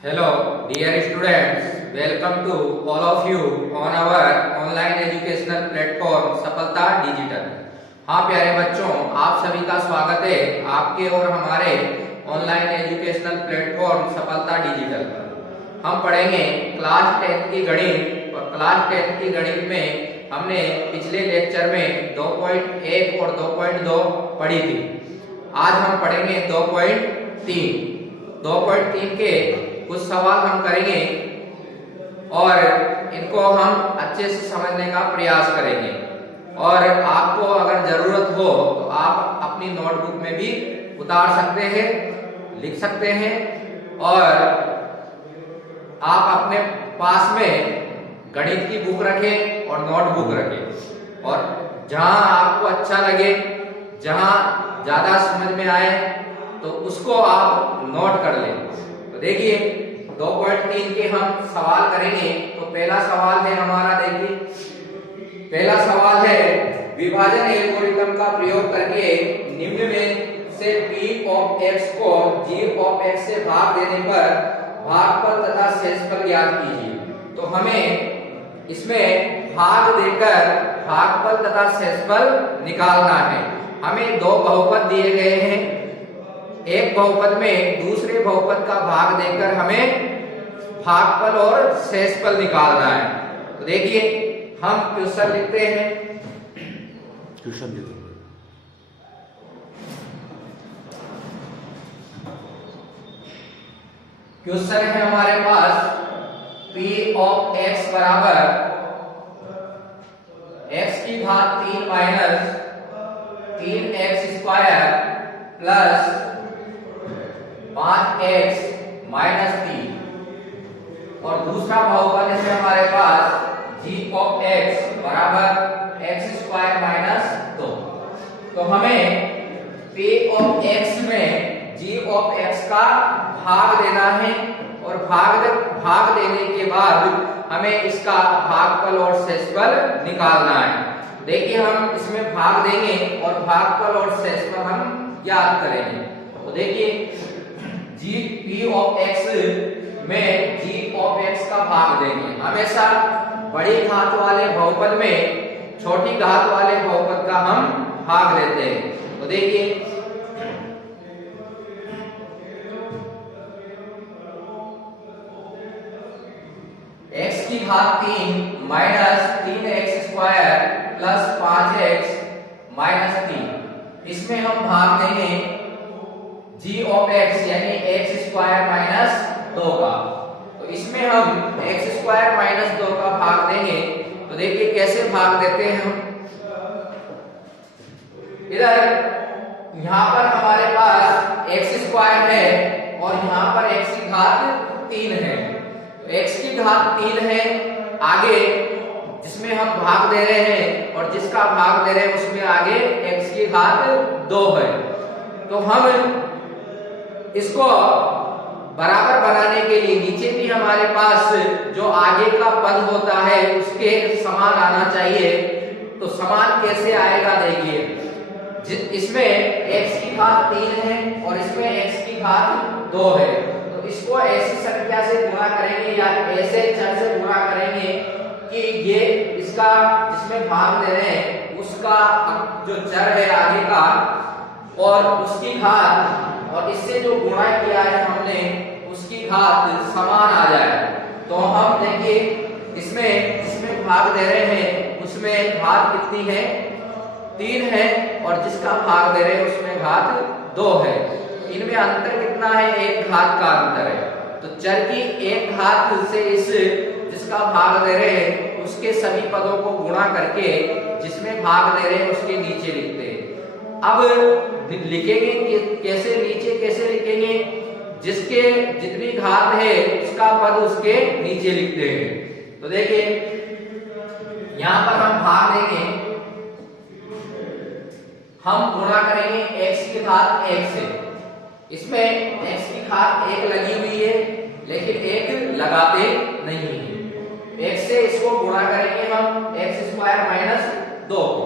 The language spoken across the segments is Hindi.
Hello, dear students. Welcome to all of you on our online educational platform सफलता डिजिटल। हाँ प्यारे बच्चों, आप सभी का स्वागत है आपके और हमारे ऑनलाइन एजुकेशनल प्लेटफॉर्म सफलता डिजिटल पर। हम पढ़ेंगे क्लास 10 की गणित और क्लास 10 की गणित में हमने पिछले लेक्चर में 2.1 और 2.2 पढ़ी थी। आज हम पढ़ेंगे 2.3। 2.3 के कुछ सवाल हम करेंगे और इनको हम अच्छे से समझने का प्रयास करेंगे। और आपको अगर जरूरत हो तो आप अपनी नोटबुक में भी उतार सकते हैं, लिख सकते हैं और आप अपने पास में गणित की बुक रखें और नोटबुक रखें और जहां आपको अच्छा लगे, जहां ज्यादा समझ में आए तो उसको आप नोट कर लें। तो देखिए 2.3 के हम सवाल करेंगे। तो पहला सवाल है हमारा, देखिए पहला सवाल है विभाजन एल्गोरिथम का प्रयोग करके निम्न में से p ऑफ x को g ऑफ x से भाग देने पर भागफल तथा शेषफल ज्ञात कीजिए। तो हमें इसमें भाग देकर भागफल तथा शेषफल निकालना है। हमें दो बहुपद दिए गए हैं, एक बहुपद में दूसरे बहुपद का भाग देकर हमें भागफल और शेषफल निकालना है। तो देखिए हम क्वेश्चन लिखते हैं। क्वेश्चन दे दो। क्वेश्चन है हमारे पास p ऑफ x बराबर x की घात 3 minus 3x square plus 5x minus 3 और दूसरा बहुपद है हमारे पास g ऑफ x बराबर x स्क्वायर माइनस 2। तो हमें p ऑफ x में g ऑफ x का भाग देना है और भाग देने के बाद हमें इसका भागफल और शेषफल निकालना है। देखिए हम इसमें भाग देंगे और भागफल और शेषफल हम ज्ञात करेंगे। तो देखिए g p ऑफ x में g ऑफ x का भाग देंगे। हमेशा बड़ी घात वाले बहुपद में छोटी घात वाले बहुपद का हम भाग लेते हैं। तो देखिए x की घात 3 minus 3x square plus 5x minus 3, इसमें हम भाग देंगे g ऑफ x यानी x स्क्वायर माइनस 2 का। तो इसमें हम x स्क्वायर माइनस 2 का भाग देंगे। तो देखिए कैसे भाग देते हैं हम। इधर यहां पर हमारे पास x स्क्वायर है और यहां पर x की घात 3 है। तो x की घात 3 है, आगे जिसमें हम भाग दे रहे हैं और जिसका भाग दे रहे हैं उसमें आगे x की घात 2 है। तो हम इसको बराबर बनाने के लिए नीचे भी हमारे पास जो आगे का पद होता है उसके समान आना चाहिए। तो समान कैसे आएगा, देखिए इसमें x की घात 3 है और इसमें x की घात 2 है। तो इसको ऐसी संख्या से गुणा करेंगे या ऐसे चर से गुणा करेंगे कि ये इसका जिसमें भाग दे रहे हैं उसका जो चर है आगे का और उसकी घात और इससे जो गुणा किया है हमने उसकी घात समान आ जाए। तो हम देखिए इसमें जिसमें भाग दे रहे हैं उसमें घात कितनी है, 3 है और जिसका भाग दे रहे हैं उसमें घात 2 है। इनमें अंतर कितना है, 1 घात का अंतर है। तो चर की 1 घात से इस जिसका भाग दे रहे हैं उसके सभी पदों को गुणा करके जिसमें भाग दे रहे हैं उसके नीचे लिखते हैं। अब लिखेंगे कि कैसे, नीचे कैसे लिखेंगे, जिसके जितनी घात है उसका पद उसके नीचे लिखते हैं। तो देखिए यहां पर हम भाग देंगे, हम गुणा करेंगे x की घात 1 से। इसमें x की घात 1 लगी हुई है लेकिन 1 लगाते नहीं है। x से इसको गुणा करेंगे हम x स्क्वायर माइनस 2 को।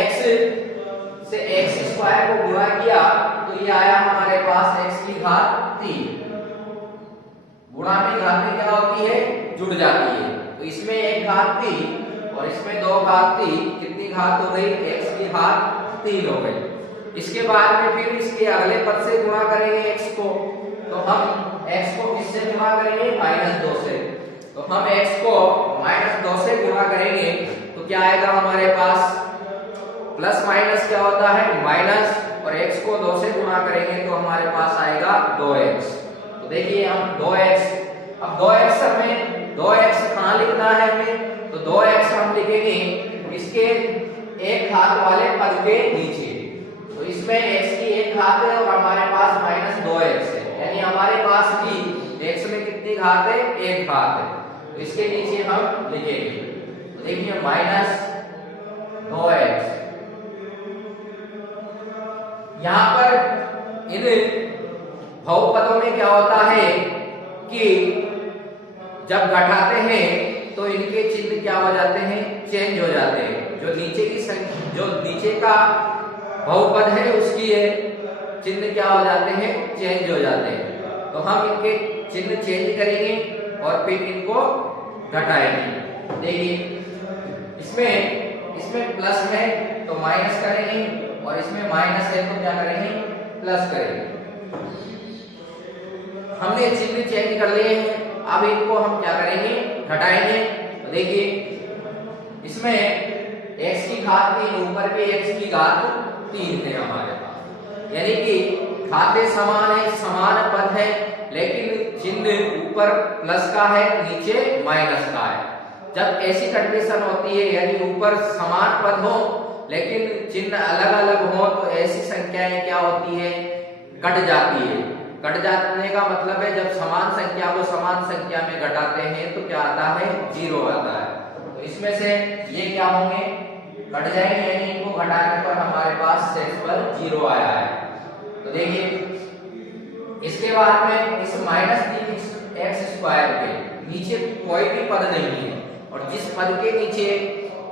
x से x स्क्वायर को गुणा किया तो ये आया हमारे पास x की घात 3 गुणा में घात में क्या होती है, जुड़ जाती है। तो इसमें एक घात थी और इसमें दो घात थी, कितनी घात हो गई, x की घात 3 हो गई। इसके बाद में फिर इसके अगले पद से गुणा करेंगे x को, तो हम x को किससे गुणा करेंगे, -2 से। तो हम x को -2 से गुणा करेंगे तो क्या आएगा हमारे पास, प्लस माइनस क्या होता है माइनस, और x को 2 से गुणा करेंगे तो हमारे पास आएगा 2x। तो देखिए हम 2x, अब 2x हमें 2x कहाँ लिखना है हमें, तो 2x हम लिखेंगे इसके एक घात वाले पद के नीचे। तो इसमें x की एक घात है और हमारे पास -2x है, यानी हमारे पास की x में कितनी घात है, एक घात है। तो इसके नीचे हम लिखेंगे, तो देखिए -2x। यहाँ पर इन बहुपदों में क्या होता है कि जब घटाते हैं तो इनके चिन्ह क्या हो जाते हैं, चेंज हो जाते हैं। जो नीचे की संख्या, जो नीचे का बहुपद है उसकी चिन्ह क्या हो जाते हैं, चेंज हो जाते हैं। तो हम इनके चिन्ह चेंज करेंगे और फिर इनको घटाएंगे। देखिए इसमें प्लस है तो माइनस करेंगे और इसमें माइनस है तो क्या करेंगे, प्लस करेंगे। हमने चिन्ह चेंज कर लिए हैं, अब इनको हम क्या करेंगे, घटाएंगे। तो देखिए इसमें x की घात 3, ऊपर के x की घात 3 है हमारे पास, यानी कि घातें समान है, समान पद है, लेकिन चिन्ह ऊपर प्लस का है, नीचे माइनस का है। जब ऐसी कंडीशन होती है, यानी ऊपर समान पद हो लेकिन चिन्ह अलग अलग हो, तो ऐसी संख्याएं क्या होती है, कट जाती है। कट जाने का मतलब है जब समान संख्या को समान संख्या में घटाते हैं तो क्या आता है, 0 आता है। तो इसमें से ये क्या होंगे, कट जाएंगे, यानी इनको घटाने पर हमारे पास शेषफल 0 आया है। तो देखिए इसके बाद में इस -3x² के नीचे कोई भी पद नहीं है, और जिस पद के नीचे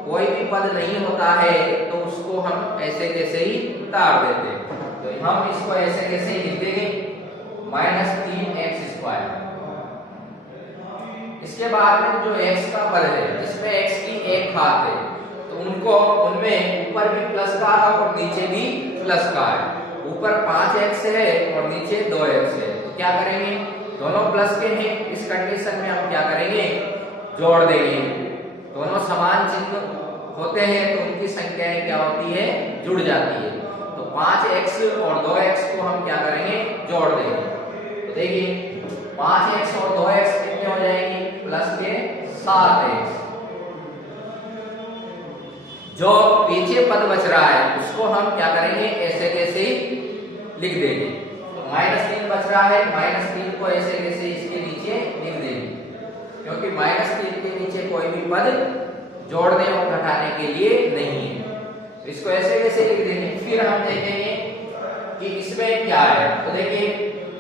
कोई भी पद नहीं होता है तो उसको हम ऐसे कैसे ही उतार देते हैं। तो हम इसको ऐसे कैसे लिख देंगे, -3x²। इसके बाद में जो x का पद है जिसमें x की एक घात है, तो उनमें ऊपर भी प्लस का है और नीचे भी प्लस का है। ऊपर 5x है और नीचे 2x है, तो क्या करेंगे, दोनों प्लस के हैं, इस कंडीशन में हम क्या करेंगे, जोड़ देंगे। दोनों समान चिन्ह होते हैं तो उनकी संख्याएं क्या होती है, जुड़ जाती है। तो 5x और 2x को हम क्या करेंगे, जोड़ देंगे। तो देखिए 5x और 2x कितने हो जाएंगे, प्लस के 7x। जो पीछे पद बच रहा है उसको हम क्या करेंगे, ऐसे कैसे लिख देंगे। तो -3 बच रहा है, -3 को ऐसे कैसे इसके नीचे लिख देंगे, क्योंकि -3 के नीचे कोई भी पद जोड़ने और घटाने के लिए नहीं है। तो इसको ऐसे कैसे लिख देंगे। फिर हम देखेंगे कि इसमें क्या है। तो देखिए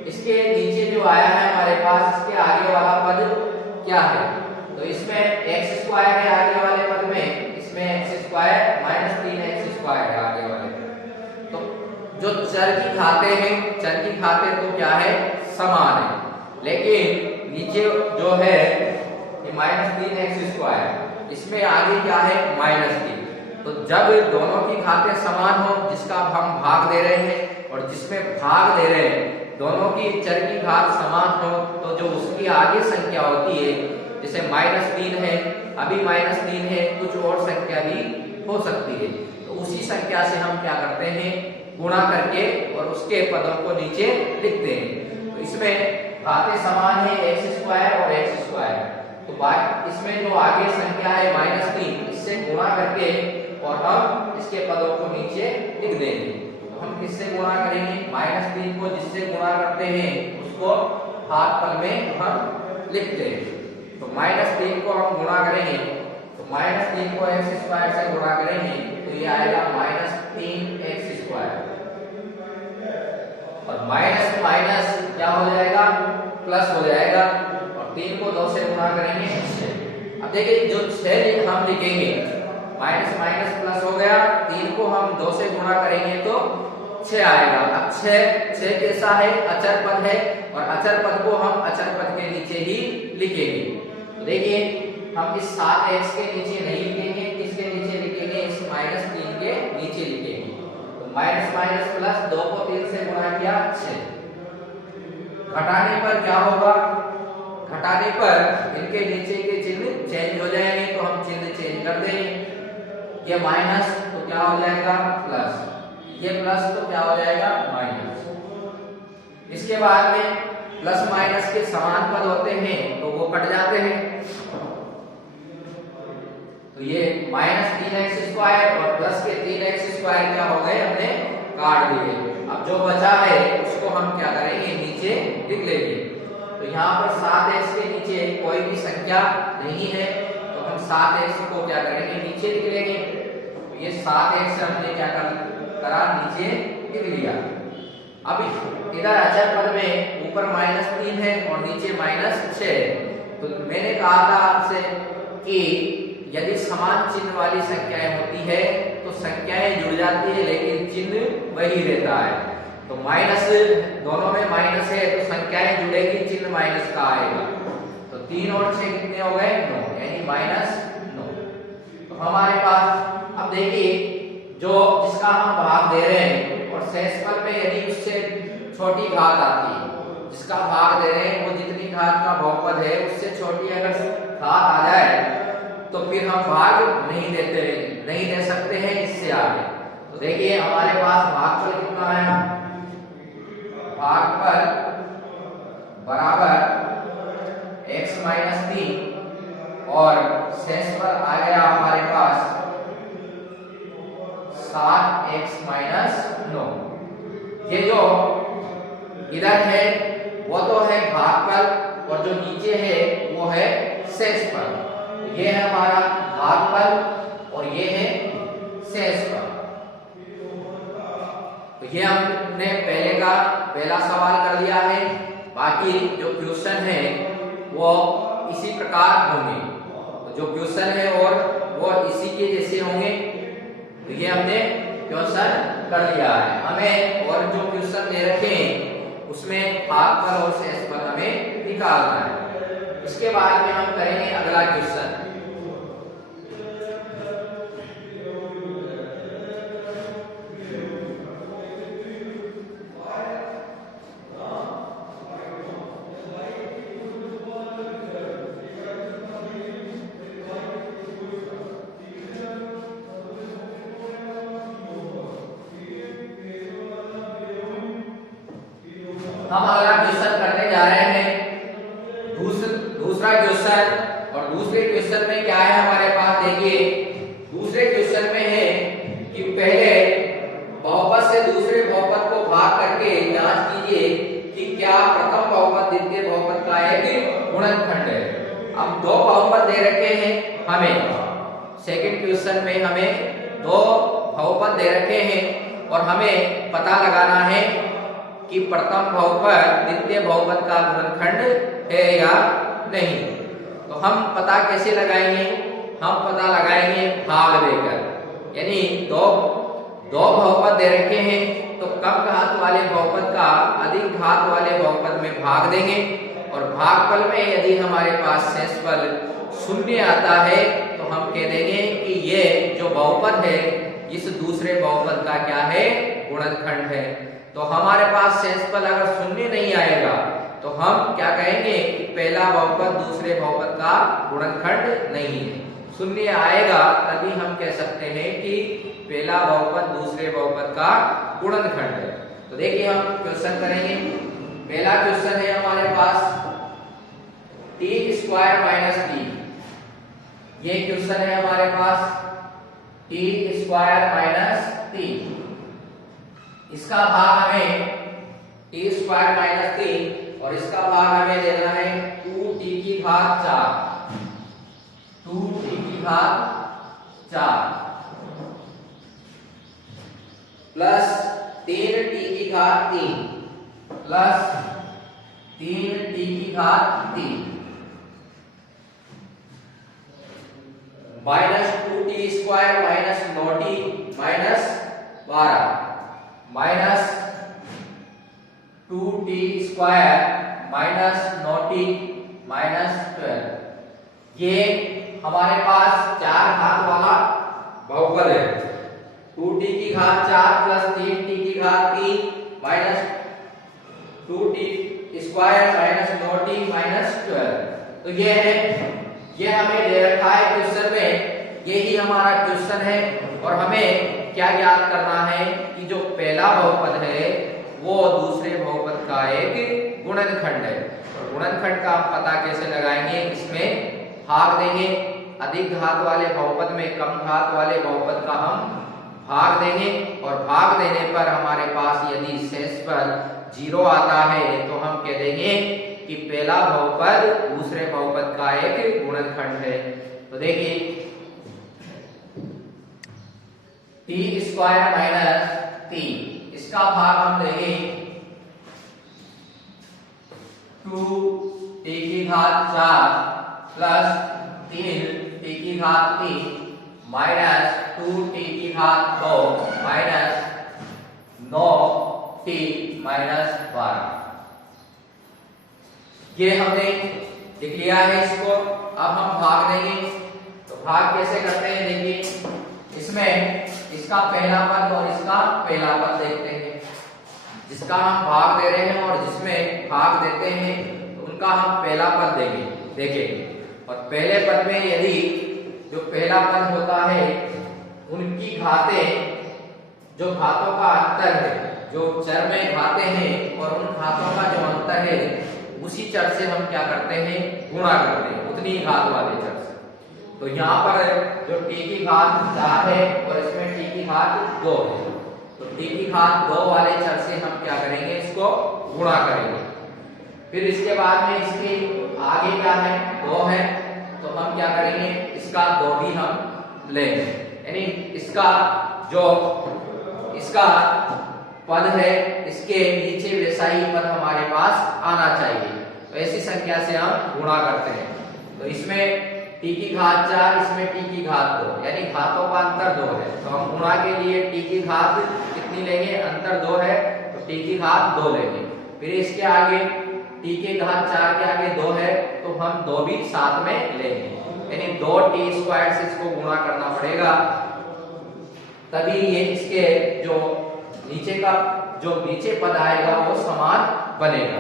इसके नीचे जो आया है हमारे पास, इसके आगे वाला पद क्या है, तो इसमें x² है आगे वाले पद में, इसमें x² -3x² है आगे वाले। तो जो चर की घातें हैं, चर की घातें तो क्या है, समान है, लेकिन नीचे जो है ये -3x², इसमें आगे क्या है, -3। तो जब दोनों की घातें समान हो, जिसका हम भाग दे रहे हैं और जिसमें भाग दे रहे हैं, दोनों की चर की घात समान हो, तो जो उसकी आगे संख्या होती है, जैसे -3 है, अभी -3 है, कुछ और संख्या भी हो सकती है, तो उसी संख्या से हम क्या करते हैं, गुणा करके और उसके पदों को नीचे लिखते हैं। तो इसमें घातें समान है, x² और x²। तो इसमें जो आगे संख्या है -3, इससे गुणा करके और हम इसके पदों को नीचे लिख देंगे। तो हम किससे गुणा करेंगे, -3 को जिससे गुणा करते हैं उसको हाथ पल में हम लिखते हैं। तो -3 को हम गुणा करेंगे, तो -3 को x² से गुणा करेंगे तो ये आएगा -3x², और माइनस माइनस क्या हो जाएगा, प्लस हो जाएगा, और 3 को 2 से गुणा करेंगे 6। अब देखिए जो 6 हम लिखेंगे, माइनस माइनस प्लस हो गया, 3 को हम 2 से गुणा करेंगे तो 6 आएगा। अब 6 कैसा है, अचर पद है, और अचर पद को हम अचर पद के नीचे ही लिखेंगे। तो देखिए हम इस 7x के नीचे नहीं लिखेंगे, किसके नीचे लिखेंगे, इस -3 के नीचे लिखेंगे। तो माइनस माइनस प्लस, 2 को 3 से गुणा किया 6। घटाने पर क्या होगा, घटाने पर इनके नीचे के चिन्ह चेंज हो जाएंगे, तो हम चिन्ह चेंज कर देंगे। ये माइनस तो क्या हो जाएगा प्लस, ये प्लस तो क्या हो जाएगा माइनस। इसके बाद में प्लस माइनस के समान पद होते हैं तो वो कट जाते हैं। तो ये -3x² और प्लस के 3x² क्या हो गए, हमने काट दिए। अब जो बचा है उसको हम क्या करेंगे, नीचे लिख लेंगे। तो यहाँ पर 7x के नीचे कोई भी संख्या नहीं है, तो हम 7x को क्या करेंगे, नीचे लिख लेंगे। तो ये 7x हमने क्या करा, नीचे लिख लिया। अब इधर अचर पद में ऊपर -3 है और नीचे -6 है। तो मैंने कहा था आपसे कि यदि समान चिन्ह वाली संख्याएं होती है तो संख्याएं जुड़ जाती है लेकिन चिन्ह वही रहता है। तो माइनस, दोनों में माइनस है तो संख्याएं जुड़ेगी, चिन्ह माइनस का आएगा। तो 3 और 6 कितने हो गए, 9, यानी -9। तो हमारे पास अब देखिए जो जिसका हम भाग दे रहे हैं और शेषफल में यदि उससे छोटी घात आती है, जिसका भाग दे रहे हैं वो जितनी घात का बहुपद है उससे छोटी अगर घात आ जाए तो फिर हम भाग नहीं दे सकते हैं इससे आगे। तो देखिए हमारे पास भागफल कितना है, भागफल बराबर x - 3 और शेषफल आ गया हमारे पास 7x - 9। ये जो इधर है वो तो है भागफल और जो नीचे है वो है शेषफल। ये है हमारा भागफल और ये है शेषफल। तो ये हमने पहला सवाल कर लिया है। बाकी जो क्वेश्चन है वो इसी प्रकार होंगे, तो जो क्वेश्चन है और वो इसी के जैसे होंगे। तो ये हमने क्वेश्चन कर लिया है। हमें और जो क्वेश्चन दे रखे हैं उसमें भागफल और शेषफल हमें निकालना है। इसके बाद में हम करेंगे अगला क्वेश्चन। हम अगला क्वेश्चन करने जा रहे हैं, दूसरा क्वेश्चन। और दूसरे क्वेश्चन में क्या है हमारे पास, देखिए दूसरे क्वेश्चन में है कि पहले बहुपद से दूसरे बहुपद को भाग करके जांच कीजिए कि क्या प्रथम बहुपद द्वितीय बहुपद का एक गुणनखंड है। अब दो बहुपद दे रखे हैं हमें, सेकंड क्वेश्चन में हमें दो बहुपद दे रखे हैं और हमें पता लगाना है कि प्रथम बहुपद द्वितीय बहुपद का गुणनखंड है या नहीं। तो हम पता कैसे लगाएंगे, हम पता लगाएंगे भाग देकर, यानी दो बहुपद दे रखे हैं तो कम घात वाले बहुपद का अधिक घात वाले बहुपद में भाग देंगे और भागफल में यदि हमारे पास शेषफल 0 आता है तो हम कह देंगे कि ये जो बहुपद है इस दूसरे बहुपद का क्या है, गुणनखंड है। तो हमारे पास शेषफल अगर 0 नहीं आएगा तो हम क्या कहेंगे कि पहला बहुपद दूसरे बहुपद का गुणनखंड नहीं है। 0 आएगा तभी हम कह सकते हैं कि पहला बहुपद दूसरे बहुपद का गुणनखंड है। तो देखिए हम क्वेश्चन करेंगे। पहला क्वेश्चन है हमारे पास t² - t। ये क्वेश्चन है हमारे पास t² - t। इसका भाग हमें t² - t और इसका भाग हमें देना है 2t⁴, 2t⁴ plus 3t⁴ plus 3t⁴ -2t² - 9t - 12 minus 2t square minus 9t minus 12। ये हमारे पास 4 घात वाला बहुपद है। 2t की घात 4 प्लस 3t की घात 3 minus 2t square minus 9t minus 12। तो ये है, ये हमें दे रखा है क्वेश्चन में, ये ही हमारा क्वेश्चन है। और हमें क्या ज्ञात करना है कि जो पहला बहुपद है वो दूसरे बहुपद का एक गुणनखंड है। और गुणनखंड का हम पता कैसे लगाएंगे, इसमें भाग देंगे। अधिक घात वाले बहुपद में कम घात वाले बहुपद का हम भाग देंगे, और भाग देने पर हमारे पास यदि शेष पर 0 आता है तो हम कह देंगे कि पहला बहुपद दूसरे बहुपद का एक गुणनखंड है। तो देखिए t स्क्वायर माइनस 3, इसका भाग हम देंगे 2t की घात 4 प्लस 3t की घात 3 माइनस 2t की घात 2 माइनस 9t माइनस 12। ये हमने लिख लिया है इसको। अब हम भाग देंगे। तो भाग कैसे करते हैं, देखिए इसमें इसका पहला पद और इसका पहला पद देखते हैं। जिसका हम भाग दे रहे हैं और जिसमें भाग देते हैं तो उनका हम पहला पद देखेंगे। और पहले पद में यदि जो पहला पद होता है उनकी घातें, जो घातों का अंतर है, जो चर में घातें हैं और उन घातों का जो अंतर है उसी चर से हम क्या करते हैं, गुणा करते हैं, उतनी घात वाले चर से। तो यहाँ पर जो t की घात 4 है और इसमें t की घात 2 है, तो t की घात 2 वाले चर से हम क्या करेंगे, इसको गुणा करेंगे। फिर इसके बाद में इसके आगे क्या है, 2 है, तो हम क्या करेंगे, इसका 2 भी हम लेंगे। यानी इसका जो इसका पद है इसके नीचे वैसा ही पद हमारे पास आना चाहिए। तो ऐसी संख्या से हम गुणा करते हैं। तो इसमें t की घात 4, इसमें t की घात 2, यानी घातों का अंतर 2 है। तो हम गुणा के लिए t की घात कितनी लेंगे, अंतर 2 है तो t की घात 2 लेंगे। फिर इसके आगे t की घात 4 के आगे 2 है तो हम 2 भी साथ में लेंगे। यानी 2t स्क्वायर से इसको गुणा करना पड़ेगा, तभी ये इसके जो नीचे का जो नीचे पद आएगा वो समान बनेगा।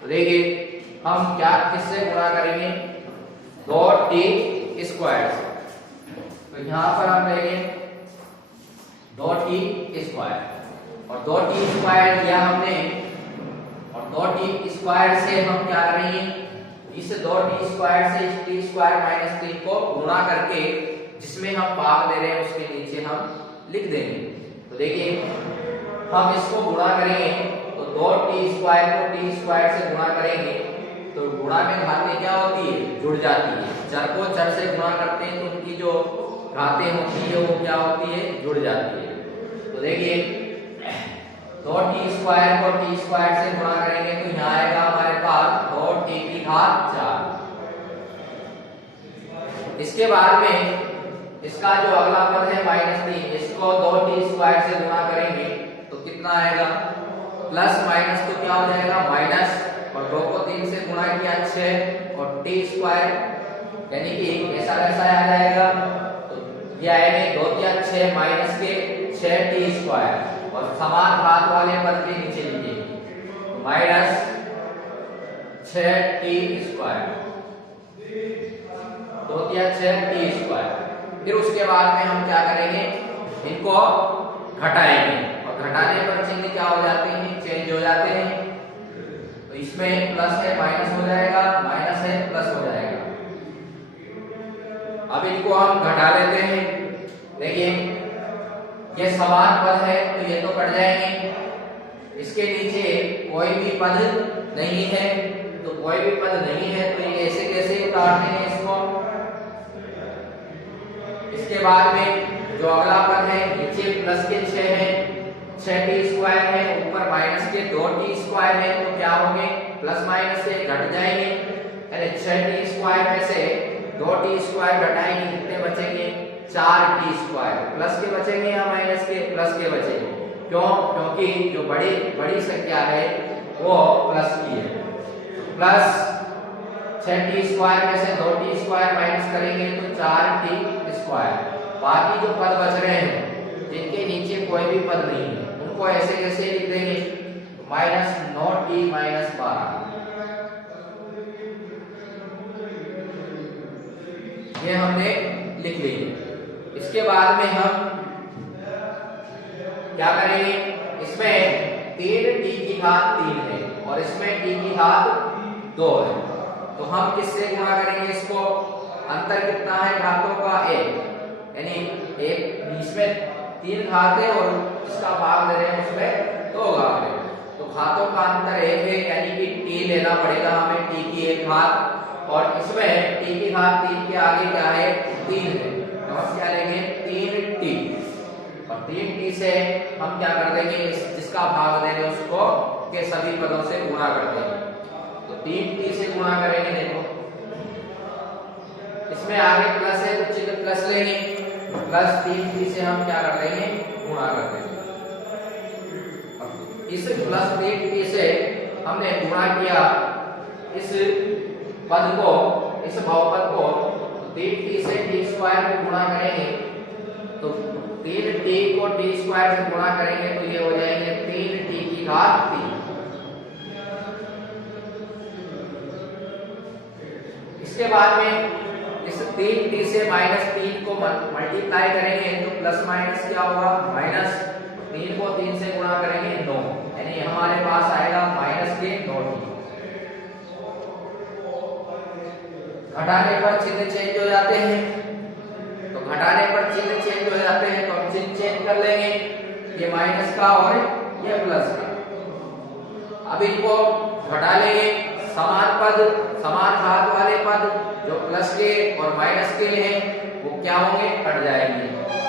तो देखिए हम क्या किससे गुणा करेंगे, 2t स्क्वायर से। तो यहाँ पर हम लेंगे 2t स्क्वायर और 2t स्क्वायर लिया हमने, और 2t स्क्वायर से हम क्या करेंगे, इस 2t स्क्वायर से इस t स्क्वायर माइनस 3 को गुणा करके जिसमें हम भाग दे रहे हैं उसके नीचे हम लिख देंगे। तो देखिए हम इसको गुणा करेंगे तो 2t स्क्वायर को t स्क्वायर से गुणा करेंगे तो गुणा में घातें क्या होती है, जुड़ जाती है। चर को चर से गुणा करते हैं तो उनकी जो घातें होती है वो क्या होती है, जुड़ जाती है। तो देखिए 2t स्क्वायर को t स्क्वायर से गुणा करेंगे तो यहाँ आएगा हमारे पास 2t की घात 4। इसके बाद में इसका जो अगला पद है -3, इसको 2t स्क्वायर से गुणा करेंगे तो कितना आएगा, प्लस माइनस तो क्या हो जाएगा माइनस, और 2 को 3 से गुणा किया 6 और t स्क्वायर यानी कि ऐसा वैसा आ जाएगा। तो ये आएंगे 2 या 6 माइनस के 6t स्क्वायर, और समान घात वाले पद के नीचे लिखिए माइनस 6t स्क्वायर, 2 या 6t स्क्वायर। फिर उसके बाद में हम क्या करेंगे, इनको घटाएंगे और घटाने पर चिन्ह क्या हो जाते हैं, चेंज हो जाते हैं। तो इसमें प्लस है माइनस हो जाएगा, माइनस है प्लस हो जाएगा। अब इनको हम घटा लेते हैं। देखिए ये समान पद है तो ये तो कट जाएंगे, इसके नीचे कोई भी पद नहीं है, तो कोई भी पद नहीं है तो ये ऐसे कैसे उतारते हैं इसको। इसके बाद में जो अगला पद है, नीचे प्लस के 6 है, 6t स्क्वायर है, ऊपर माइनस के 2t स्क्वायर है, तो क्या होंगे, प्लस माइनस से घट जाएंगे। यानी 6t स्क्वायर में से 2t स्क्वायर घटाएंगे, कितने बचेंगे, 4t स्क्वायर। प्लस के बचेंगे या माइनस के, प्लस के बचेंगे। क्यों? क्योंकि जो बड़ी बड़ी संख्या है वो प्लस की है। प्लस 6t स्क्वायर में से 2t स्क्वायर माइनस करेंगे तो 4t स्क्वायर। बाकी जो पद बच रहे हैं जिनके नीचे कोई भी पद नहीं है उनको ऐसे कैसे लिख देंगे? माइनस 9t माइनस 12 ये हमने लिख ली। इसके बाद में हम क्या करेंगे? इसमें 3t की घात 3 है और इसमें t की घात 2 है, तो हम किससे गुणा करेंगे इसको? अंतर कितना है घातों का? 1, यानी एक इसमें 3 घात है और इसका भाग ले रहे हैं उसमें 2 घात है, तो घातों का अंतर 1 है, यानी कि t लेना पड़ेगा हमें, t की 1 घात, और इसमें t की घात 3 के आगे क्या है? 3 है, तो हम क्या लेंगे? 3t, और 3t से हम क्या कर देंगे? जिसका भाग देंगे उसको के सभी पदों से गुणा कर देंगे, तो 3t से गुणा करेंगे। देखो इसमें आगे प्लस है तो चिन्ह प्लस लेंगे, प्लस 3t से हम क्या कर देंगे? गुणा कर देंगे। इस प्लस 3t से हमने गुणा किया इस पद को, इस बहुपद को, 3t से t स्क्वायर को गुणा करेंगे तो 3t को t स्क्वायर से गुणा करेंगे तो ये हो जाएंगे 3t की घात 3। इसके बाद में इस 3t से माइनस 3 को मल्टीप्लाई करेंगे तो प्लस माइनस क्या होगा? माइनस 3 को 3 से गुणा करेंगे 9, यानी हमारे पास आएगा माइनस के 9t। घटाने पर चिन्ह चेंज हो जाते हैं, तो घटाने पर चिन्ह चेंज हो जाते हैं तो हम चिन्ह चेंज कर लेंगे, ये माइनस का और ये प्लस का। अब इनको घटा लेंगे, समान पद, समान घात वाले पद जो प्लस के और माइनस के हैं वो क्या होंगे? कट जाएंगे,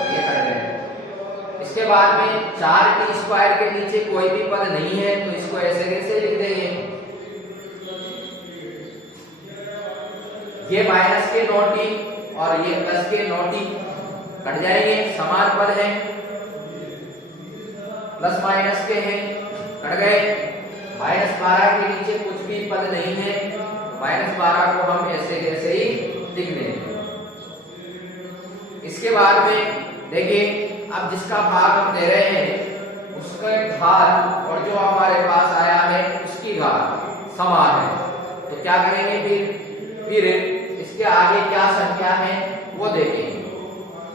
ये कट गए। इसके बाद में 4t स्क्वायर के नीचे कोई भी पद नहीं है तो इसको ऐसे कैसे लिख देंगे? ये माइनस के 9t और ये प्लस के 9t कट जाएंगे, समान पद हैं, प्लस माइनस के हैं, कट गए। माइनस 12 के नीचे कुछ भी पद नहीं है, माइनस 12 को हम ऐसे जैसे ही लिख देंगे। इसके बाद में देखिए अब जिसका भाग हम दे रहे हैं उसका घात और जो हमारे पास आया है उसकी घात समान है, तो क्या करेंगे? फिर इसके आगे क्या संख्या है वो देखेंगे,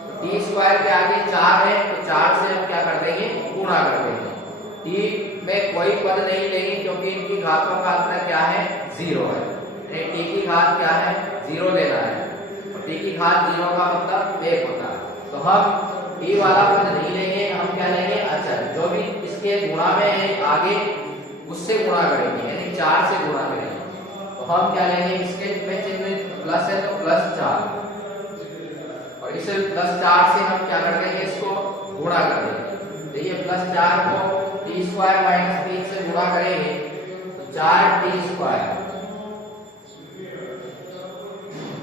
तो t स्क्वायर के आगे 4 है तो 4 से हम क्या कर देंगे? गुणा कर देंगे। t में कोई पद नहीं लेंगे क्योंकि इनकी घातों का अंतर क्या है? 0 है, t की घात क्या है? 0 लेना है, और t की घात 0 का मतलब 1 होता है, तो हम t वाला पद नहीं लेंगे, हम क्या लेंगे? अच्छा जो भी इसके गुणा में है आगे उससे गुणा करेंगे, यानी 4 से गुणा करेंगे, तो हम क्या लेंगे? इसके में चिन्ह प्लस है तो प्लस 4, और इसे प्लस 4 से हम क्या कर देंगे? इसको गुणा कर देंगे, तो ये प्लस 4 को t स्क्वायर माइनस 3 से गुणा करेंगे तो 4t स्क्वायर,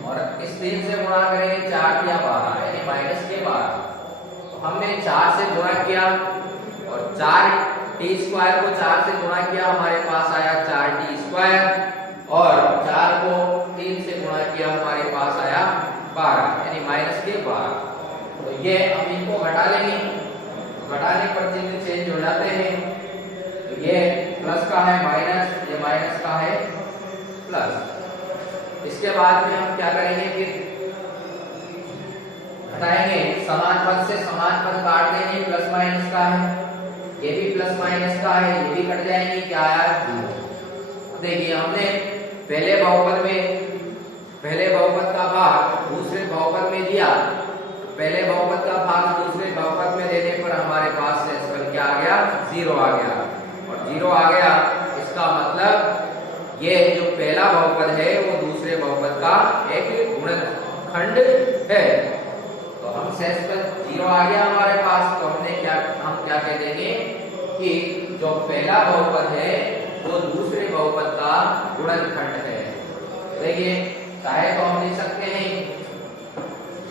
और इस 3 से गुणा करेंगे 4 या 12 यानी माइनस के 12, तो हमने 4 से गुणा किया और 4t स्क्वायर को 4 से गुणा किया, हमारे पास आया 4t स्क्वायर, और 4 को 3 से गुणा किया हमारे पास आया 12 यानी माइनस के 12। तो ये हम इनको घटा लेंगे, घटाने पर चिन्ह चेंज हो जाते हैं, तो ये प्लस का है माइनस, ये माइनस का है प्लस। इसके बाद में हम क्या करेंगे? फिर घटाएंगे, समान पद से समान पद काट देंगे, प्लस माइनस का है, ये भी प्लस माइनस का है, ये भी कट जाएंगे, क्या आया? 0। देखिए हमने पहले बहुपद का भाग दूसरे बहुपद में दिया, पहले बहुपद का भाग दूसरे बहुपद में देने पर हमारे पास शेषफल क्या आ गया? 0 आ गया, और 0 आ गया इसका मतलब ये जो पहला बहुपद है वो दूसरे बहुपद का एक गुणनखंड है, तो हम शेषफल 0 आ गया हमारे पास, तो हम क्या कह देंगे कि जो पहला बहुपद है वो दूसरे बहुपद का गुणनखंड है। देखिए चाहे तो हम लिख सकते हैं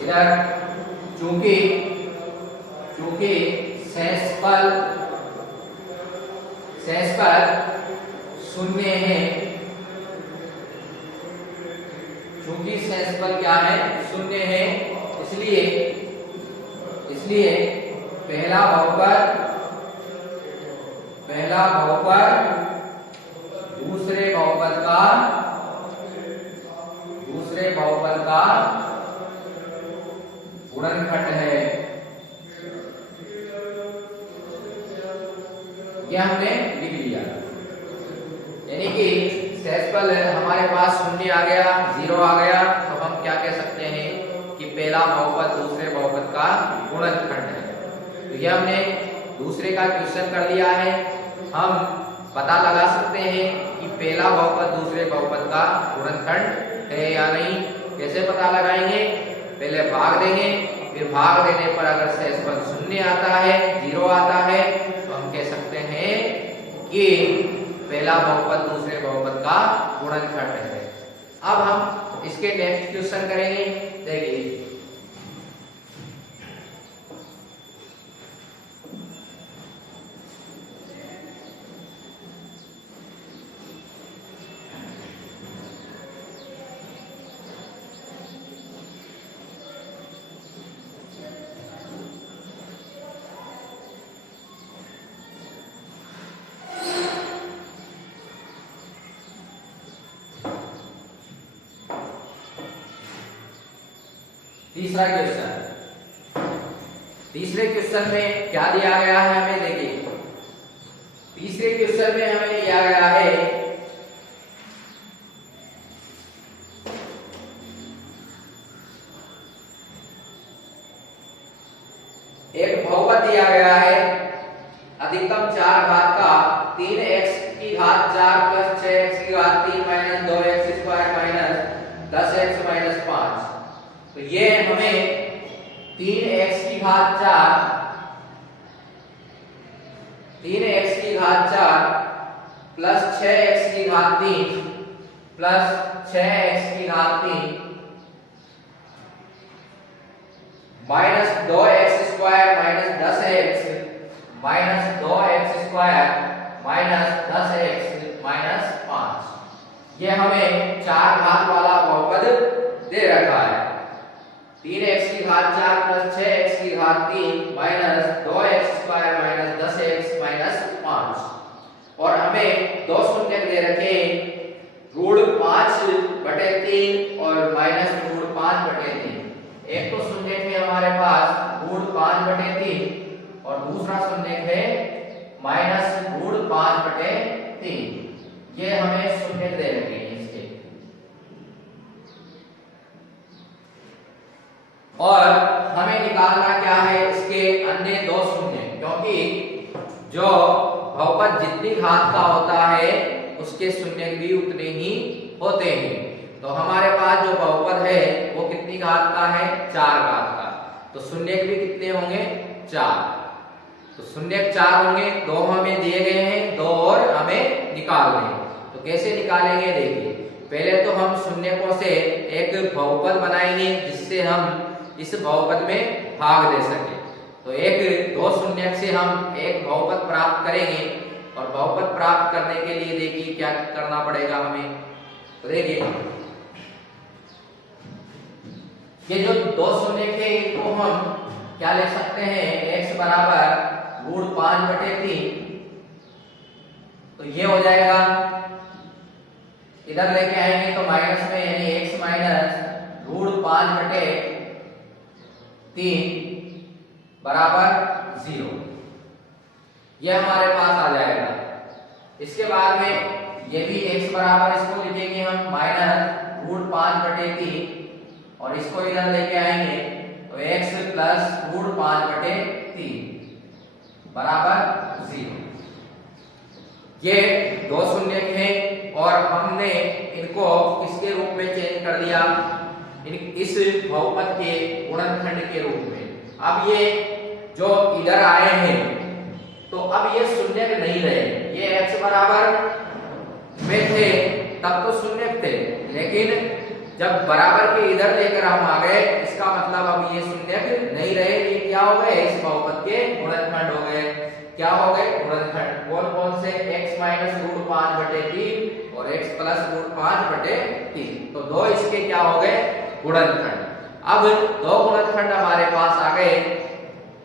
इधर, चूंकि शेषफल शेषफल शून्य है, चूंकि शेषफल क्या है, शून्य है, इसलिए पहला बहुपद दूसरे बहुपद का गुणनखंड है। यह हमने लिख लिया, यानी कि शेषफल हमारे पास शून्य आ गया, 0 आ गया, तो हम क्या कह सकते हैं कि पहला बहुपद दूसरे बहुपद का गुणनखंड है। तो यह हमने दूसरे का क्वेश्चन कर लिया है। हम पता लगा सकते हैं कि पहला बहुपद दूसरे बहुपद का गुणनखंड है या नहीं। कैसे पता लगाएंगे? पहले भाग देंगे, फिर भाग देने पर अगर शेषफल शून्य आता है, 0 आता है, तो हम कह सकते हैं कि पहला बहुपद दूसरे बहुपद का गुणनखंड है। अब हम इसके नेक्स्ट क्वेश्चन करेंगे। देखिए, तीसरा क्वेश्चन। तीसरे क्वेश्चन में क्या दिया गया है हमें? देखिए, तीसरे क्वेश्चन में हमें दिया गया है एक बहुपद दिया गया है अधिकतम 4 घात का 3x की घात 4 प्लस 6x की घात 3 minus 2x square minus 10x minus 5। तो ये हमें 3x की घात 4 प्लस 6x की घात 3 प्लस 6x की घात 3 minus 2x square minus 10x minus 2x square minus 10x minus 5, ये हमें 4 घात वाला बहुपद दे रखा है। 3x की घात 4 प्लस 6x की घात 3 minus 2x square minus 10x minus 5, और हमें दो शून्य दे रखे √5/3 और माइनस √5/3। एक तो शून्य है हमारे पास √5/3 और दूसरा शून्य है माइनस √5/3। ये हमें शून्य दे रखे हैं इसके, और हमें निकालना क्या है इसके अन्य दो शून्य, क्योंकि जो बहुपद जितनी घात का होता है उसके शून्य भी उतने ही होते हैं। तो हमारे पास जो बहुपद है वो कितनी घात का है? 4 घात का। तो शून्य भी कितने होंगे? 4। तो शून्य 4 होंगे, 2 हमें दिए गए हैं, 2 और हमें निकालने हैं। तो कैसे निकालेंगे? देखिए, पहले तो हम शून्य से एक बहुपद बनाएंगे जिससे हम इस बहुपद में भाग दे सके। तो एक दो शून्य से हम एक बहुपद प्राप्त करेंगे, और बहुपद प्राप्त करने के लिए देखिए क्या करना पड़ेगा हमें। तो देखिए, ये जो दो शून्य थे इनको हम क्या ले सकते हैं? x बराबर √5/3, तो ये हो जाएगा। इधर लेके आएंगे तो माइनस में, यानी x माइनस √5/3 बराबर 0, यह हमारे पास आ जाएगा। इसके बाद में ये भी x बराबर, इसको लिखेंगे हम माइनस √5/3, और इसको इधर लेके आएंगे तो x प्लस √5/3 बराबर 0। ये दो शून्य थे और हमने इनको किसके रूप में चेंज कर दिया? इस बहुपद के गुणनखंड के रूप में। अब ये जो इधर आए हैं तो अब ये शून्य नहीं रहे। ये x बराबर में थे तब तो शून्य थे, लेकिन जब बराबर के इधर लेकर हम आ गए, इसका मतलब अब ये शून्य नहीं रहे। ये क्या हो गए? इस बहुपद के गुणनखंड हो गए। क्या हो गए? गुणनखंड। कौन कौन से? x माइनस रूट 5/3 और x प्लस रूट 5/3। तो दो इसके क्या हो गए, गुणनखंड। अब दो गुणनखंड हमारे पास आ गए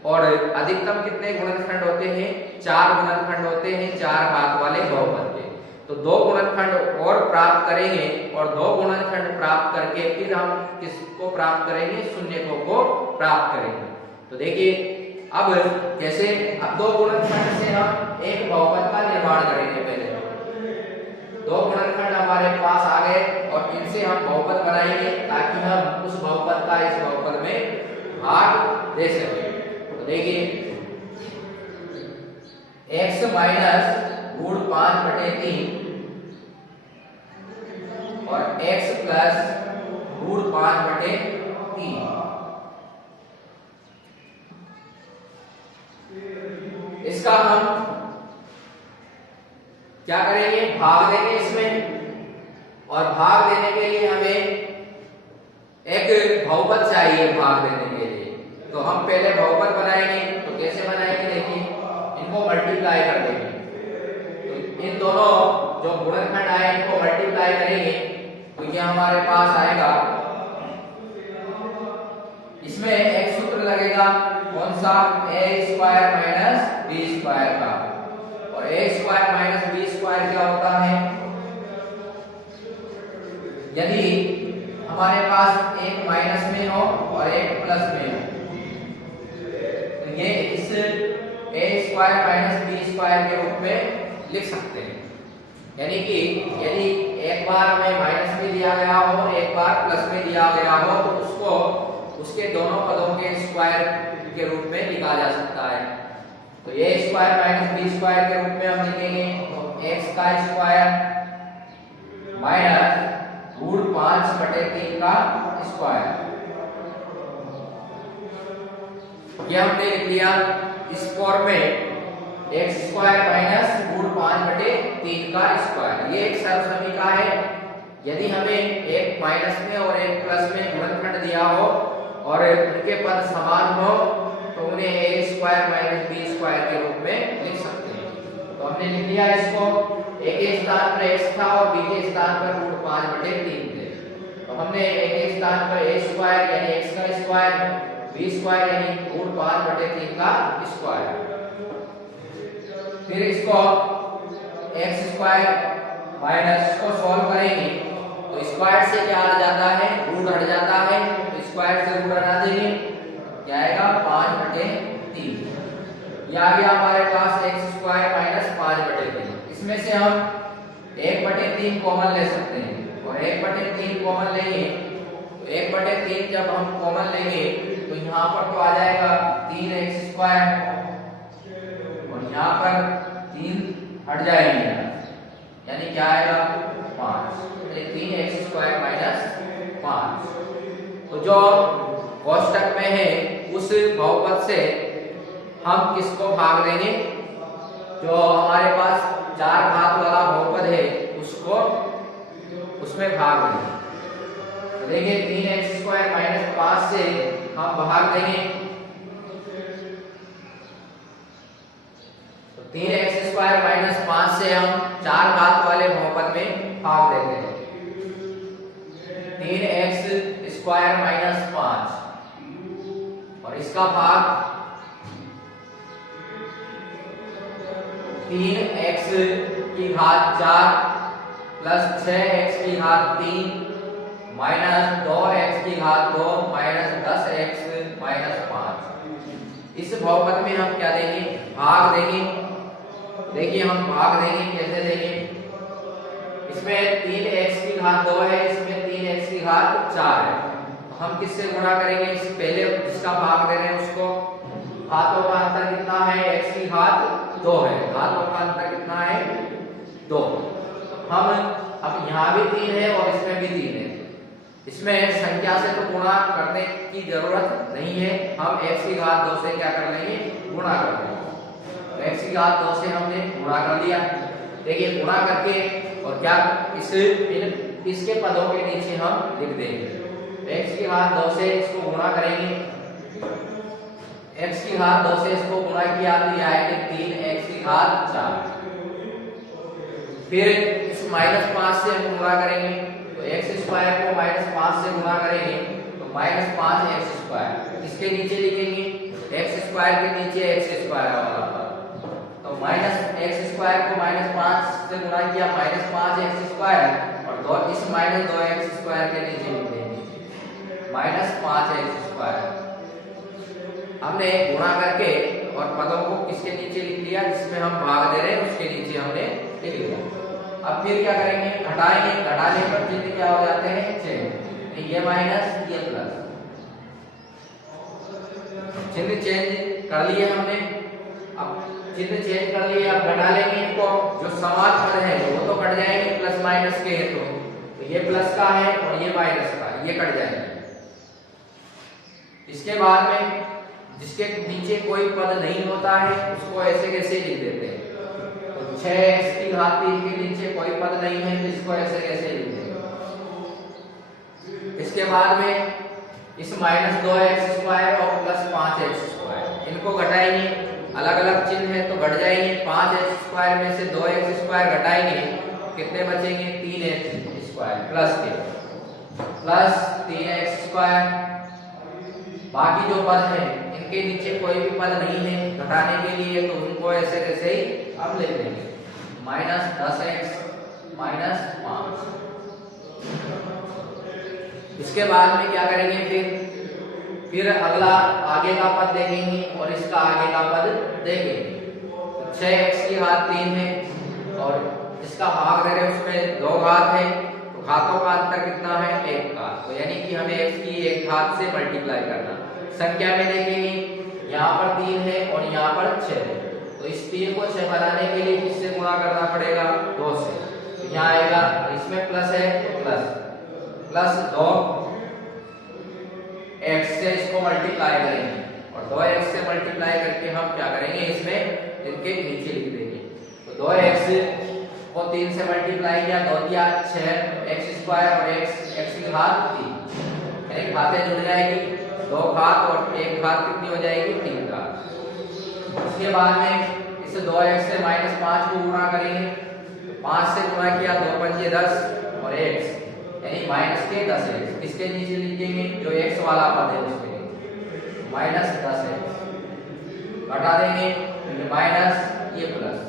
और अधिकतम कितने गुणनखंड होते हैं, 4 गुणनखंड होते हैं 4 घात वाले बहुपद के। तो दो गुणनखंड और प्राप्त करेंगे और दो गुणनखंड प्राप्त करके फिर हम किसको प्राप्त करेंगे, शून्यकों को प्राप्त करेंगे। तो देखिए अब कैसे, अब दो गुणनखंड से हम एक बहुपद का निर्माण करेंगे। पहले दो गुणनखंड हमारे पास आ गए और इनसे हम बहुपद बनाएंगे ताकि हम उस बहुपद का इस बहुपद में भाग दे सकें। तो देखिए x माइनस रूट 5/3 और x प्लस रूट 5/3, इसका हम क्या करेंगे, भाग देंगे इसमें। और भाग देने के लिए हमें एक बहुपद चाहिए भाग देने के लिए। तो हम पहले बहुपद बनाएंगे। तो कैसे बनाएंगे, देखिए इनको मल्टीप्लाई कर देंगे। तो इन दोनों जो गुणनखंड आए इनको मल्टीप्लाई करेंगे तो ये हमारे पास आएगा, इसमें एक सूत्र लगेगा कौन सा, a² माइनस b² का। और a² माइनस b² क्या होता है, यदि हमारे पास एक माइनस में हो और एक प्लस में हो तो ये इस a² माइनस b² के रूप में लिख सकते हैं। यानी कि यदि एक बार में माइनस में दिया गया हो एक बार प्लस में दिया गया हो तो उसको उसके दोनों पदों के स्क्वायर के रूप में लिखा जा सकता है। तो a² माइनस b² के रूप में हम लिखेंगे x का स्क्वायर माइनस रूट 5/3 का स्क्वायर। ये हमने लिख लिया इस फॉर्म में x² माइनस रूट 5/3 का स्क्वायर। ये एक सरल है। यदि हमें एक माइनस में और एक प्लस में गुणनखंड दिया हो और उनके पद समान हो तो उन्हें a² माइनस b² के रूप में लिख सकते हैं। तो हमने लिख लिया इसको, एक के स्थान पर x था और b के स्थान पर रूट 5/3 थे। तो हमने एक के स्थान पर a² यानी x का स्क्वायर, b² यानी रूट 5/3 का स्क्वायर। फिर इसको x² माइनस को सॉल्व करेंगे तो स्क्वायर से क्या आ जाता है, रूट हट जाता है। तो स्क्वायर से रूट हटा देंगे, क्या आएगा 5/3। ये आ गया हमारे पास x² माइनस 5/3। इसमें से हम 1/3 कॉमन ले सकते हैं और 1/3 कॉमन लेंगे तो 1/3 जब हम कॉमन लेंगे तो यहाँ पर तो आ जाएगा 3x² और यहाँ पर 3 हट जाएंगे यानी क्या आएगा 5। 3x² minus 5। तो जो कोष्टक में है उस बहुपद से हम किसको भाग देंगे, जो हमारे पास 4 घात वाला बहुपद है उसको उसमें भाग देंगे। तो देखिए 3x² माइनस 5 से हम भाग देंगे तो 3x² माइनस 5 से हम 4 घात वाले बहुपद में भाग देते हैं। 3x² माइनस 5 और इसका भाग 3x की घात 4 प्लस 6x की घात 3 माइनस 2x की घात 2 माइनस 10x माइनस 5। इस बहुपद में हम क्या देंगे, भाग देंगे। देखिए हम भाग देंगे, कैसे देंगे, इसमें 3x की घात 2 है, इसमें 3x की घात 4 है। हम किससे गुणा करेंगे, इस पहले जिसका भाग दे रहे हैं उसको। घातों का अंतर कितना है, x की घात 2 है, घातों का अंतर कितना है 2। हम अब यहाँ भी 3 है और इसमें भी 3 है, इसमें संख्या से तो गुणा करने की जरूरत नहीं है। हम x की घात 2 से क्या कर लेंगे, गुणा कर लेंगे। तो x की घात 2 से हमने गुणा कर लिया। देखिए गुणा करके और क्या इसके पदों के नीचे हम लिख देंगे। x की घात 2 से इसको गुणा करेंगे, x की घात 2 से इसको गुणा किया तो यह आएगा 3x की घात 4। फिर इस -5 से हम गुणा करेंगे, तो x स्क्वायर को -5 से गुणा करेंगे तो -5x²। इसके नीचे लिखेंगे x स्क्वायर के नीचे x स्क्वायर वाला पद, तो -x² को -5 से गुणा किया -5x² और दो इस -2x² के नीचे लिख देंगे -5x²। हमने गुणा करके और पदों को किसके नीचे लिख लिया, जिसमें हम भाग दे रहे हैं उसके नीचे हमने लिख लिया। अब फिर क्या करेंगे, घटाएंगे, घटाने पर चिन्ह क्या हो जाते हैं, चेंज, ये माइनस ये प्लस, चिन्ह चेंज कर लिए हमने। अब चिन्ह चेंज कर लिए, अब घटा लेंगे इनको, जो समान पद है वो तो कट जाएंगे, प्लस माइनस के है तो ये प्लस का है और ये माइनस का, ये कट जाएंगे। इसके बाद में जिसके नीचे कोई पद नहीं होता है उसको ऐसे कैसे लिख देते हैं, तो 6x³ के नीचे कोई पद नहीं है तो इसको ऐसे कैसे लिख देंगे। इसके बाद में इस -2x² और +5x², इनको घटाएंगे, अलग अलग चिन्ह है तो घट जाएंगे, 5x² में से 2x² घटाएंगे, कितने बचेंगे, 3x² प्लस के प्लस 3x²। बाकी जो पद है इनके नीचे कोई भी पद नहीं है घटाने के लिए, तो उनको ऐसे कैसे ही हम लिख देंगे -10x -5। इसके बाद में क्या करेंगे, फिर अगला आगे का पद देखेंगे और इसका आगे का पद देखेंगे। 6x³ 3 है और इसका भाग दे रहे उसमें 2 घात है, तो घातों का अंतर कितना है, 1 घात, तो यानी कि हमें x की 1 घात से मल्टीप्लाई करना। संख्या में देखेंगे यहाँ पर 3 है और यहाँ पर 6 है, तो इस 3 को 6 बनाने के लिए किससे गुणा करना पड़ेगा, 2 से, तो यहाँ आएगा, इसमें प्लस है तो प्लस 2x से इसको मल्टीप्लाई करेंगे और 2x से मल्टीप्लाई करके हम क्या करेंगे, इसमें इनके नीचे लिख देंगे, तो 2x को 3 से मल्टीप्लाई किया, 2 दिया 6x² और x की घात 3, यानी घातें जुड़ जाएगी, 2 घात और 1 घात कितनी हो जाएगी, 3 घात। उसके बाद में इस 2x से -5 को गुणा करेंगे, तो 5 से गुणा किया, 2 पंजे 10 और x, यानी -10x, किसके नीचे लिखेंगे, जो x वाला पद है उसके नीचे -10x, घटा देंगे, ये माइनस ये प्लस,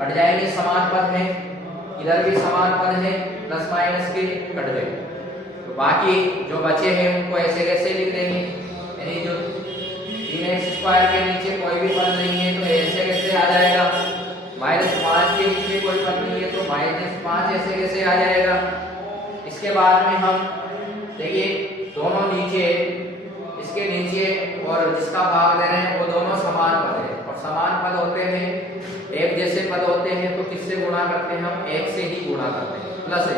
कट जाएंगे, समान पद है, इधर भी समान पद है, प्लस माइनस के कट गए, तो बाकी जो बचे हैं उनको ऐसे कैसे लिख देंगे, यानी जो 3x² के नीचे कोई भी पद नहीं है तो ऐसे कैसे आ जाएगा, -5 के नीचे कोई पद नहीं है तो -5 ऐसे कैसे आ जाएगा। इसके बाद में हम देखिए दोनों नीचे, इसके नीचे और जिसका भाग दे रहे हैं वो दोनों समान पद है, और समान पद होते हैं, एक जैसे पद होते हैं तो किससे गुणा करते हैं, हम 1 से ही गुणा करते हैं, +1 से,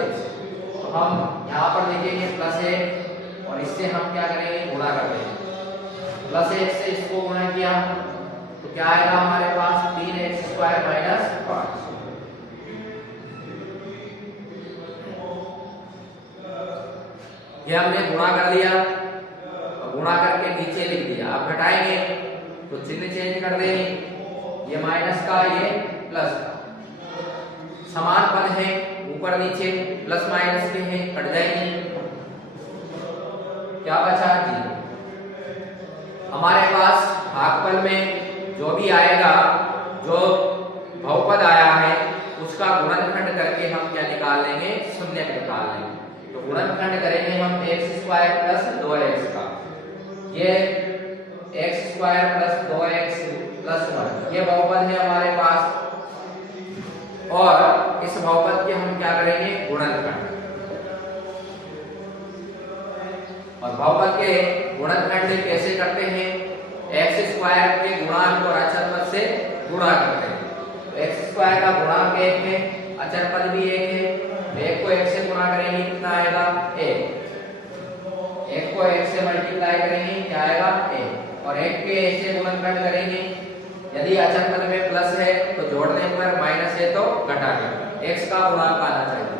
तो हम यहाँ पर लिखेंगे +1 और इससे हम क्या करेंगे, गुणा करते हैं, +1 से इसको गुणा किया तो क्या आएगा हमारे पास, 3x² - 5। ये हमने गुणा कर लिया और गुणा करके नीचे लिख दिया। अब घटाएंगे तो चिन्ह चेंज कर देंगे, ये माइनस का ये प्लस का, समान पद है, ऊपर नीचे प्लस माइनस के हैं, कट जाएंगे, क्या बचा, 0। हमारे पास भागफल में जो भी आएगा, जो बहुपद आया है उसका गुणनखंड करके हम क्या निकाल लेंगे, शून्य निकाल लेंगे। तो गुणनखंड करेंगे हम x² + 2x का, ये x² + 2x + 1 ये बहुपद है हमारे पास, और इस बहुपद के हम क्या करेंगे, गुणनखंड, और बहुपद के गुणनखंड कैसे करते हैं, x² के गुणांक और अचर पद से गुणा करते हैं, तो x² का गुणांक 1 है, अचर पद भी 1 है, 1 को 1 से गुणा करेंगे कितना आएगा, 1 को 1 से मल्टीप्लाई करेंगे क्या आएगा, 1, और 1 के ऐसे गुणनखंड करेंगे, यदि अचर पद में प्लस है तो जोड़ने पर माइनस है तो घटाकर x का गुणांक आना चाहिए,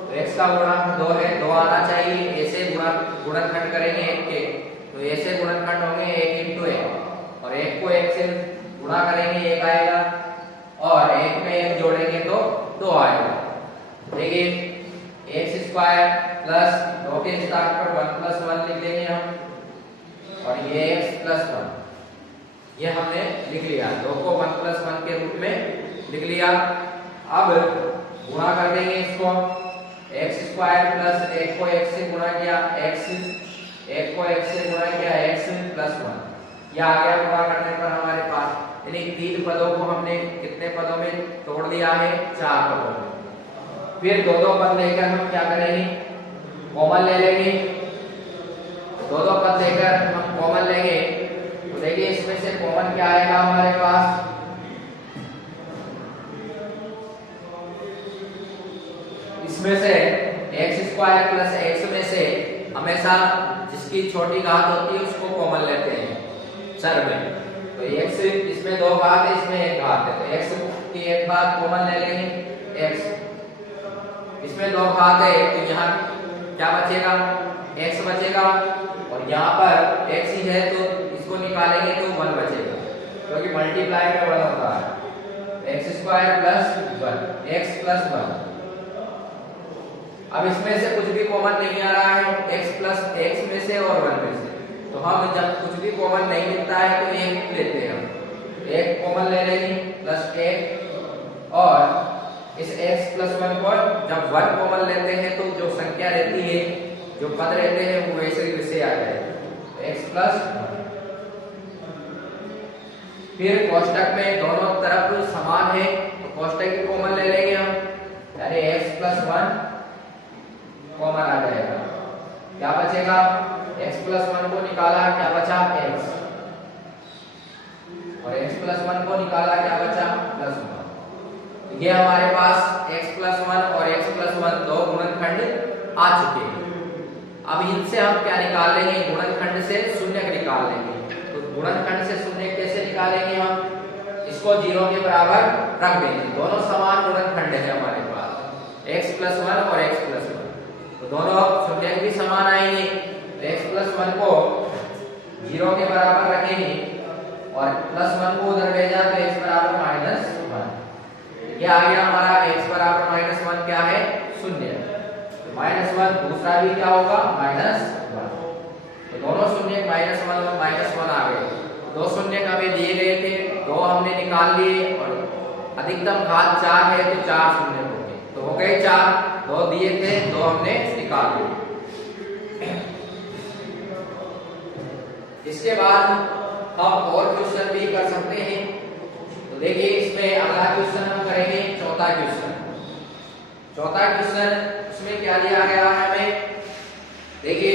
तो x का गुणांक 2 है, 2 आना चाहिए, ऐसे गुणनखंड करेंगे 1 के, तो ऐसे गुणनखंड होंगे 1 × 1, और 1 को 1 से गुणा करेंगे 1 आएगा, और 1 में 1 जोड़ेंगे तो 2 आएगा। देखिए एक्स स्क्वायर प्लस 2 के स्थान पर 1 प्लस 1 लिख देंगे हम, और ये एक्स प्लस 1 ये हमने लिख लिया, 2 को 1 प्लस 1 के रूप में लिख लिया। अब गुणा कर देंगे इसको, एक्स स्क्वायर प्लस 1 को x से गुणा किया, x 1 को x से गुणा किया, x प्लस 1 यह आ गया। गुणा करने पर हमारे पास यानी 3 पदों को हमने कितने पदों में तोड़ दिया है, 4 पदों में। फिर दो पद लेकर हम क्या करेंगे, कॉमन ले लेंगे। दो पद लेकर हम कॉमन लेंगे, तो देखिए इसमें से कॉमन क्या आएगा हमारे पास, इसमें से एक्स स्क्वायर प्लस एक्स में से हमेशा जिसकी छोटी घात होती है उसको कॉमन लेते हैं सर में। तो एक्स इसमें 2 घात है, इसमें 1 घात है, तो एक्स की 1 घात कॉमन ले लेंगे, एक्स इसमें 2 घात है, तो यहाँ क्या बचेगा, एक्स बचेगा, और यहाँ पर एक्स ही है तो इसको निकालेंगे तो 1 बचेगा, क्योंकि मल्टीप्लाई में 1 होता है। X square plus 1 x plus 1। अब इसमें से कुछ भी कॉमन नहीं आ रहा है, x प्लस x में से और 1 में से, तो हम जब कुछ भी कॉमन नहीं मिलता है तो 1 लेते हैं, हम 1 कॉमन ले लेंगे प्लस 1, और इस x प्लस 1 को जब 1 कॉमन लेते हैं तो जो संख्या रहती है, जो पद रहते हैं वो वैसे ही वैसे आ जाएगा, x प्लस 1। फिर कोष्टक में दोनों तरफ समान है तो कोष्टक की कॉमन ले लेंगे हम, यानी x प्लस 1 कॉमन आ जाएगा। क्या बचेगा, x प्लस 1 को निकाला, क्या बचा x, और x प्लस 1 को निकाला, क्या बचा प्लस 1। ये हमारे पास x प्लस 1 और x प्लस 1 दो गुणनखंड आ चुके हैं। अब इनसे हम क्या निकाल लेंगे, गुणनखंड से शून्य निकाल लेंगे। तो गुणनखंड से शून्य कैसे निकालेंगे हम, इसको 0 के बराबर रख देंगे, दोनों समान गुणनखंड है हमारे पास, x प्लस 1 और x प्लस 1, तो दोनों शून्य भी समान आएंगे। तो x प्लस 1 को 0 के बराबर रखेंगे और प्लस 1 को उधर भेजा तो x बराबर माइनस 1। ये आ गया हमारा x बराबर माइनस 1 क्या है, शून्य। तो माइनस 1 दूसरा भी क्या होगा, माइनस 1। तो दोनों शून्य माइनस 1 और माइनस 1 आ गए। दो शून्य हमें दिए गए थे, दो हमने निकाल लिए, और अधिकतम घात 4 है तो 4 शून्य हो गए, तो हो गए 4। 2 दिए थे, 2 हमने निकाल लिए। इसके बाद हम और क्वेश्चन भी कर सकते हैं। तो देखिए इसमें अगला क्वेश्चन हम करेंगे चौथा क्वेश्चन। चौथा क्वेश्चन उसमें क्या दिया गया है हमें, देखिए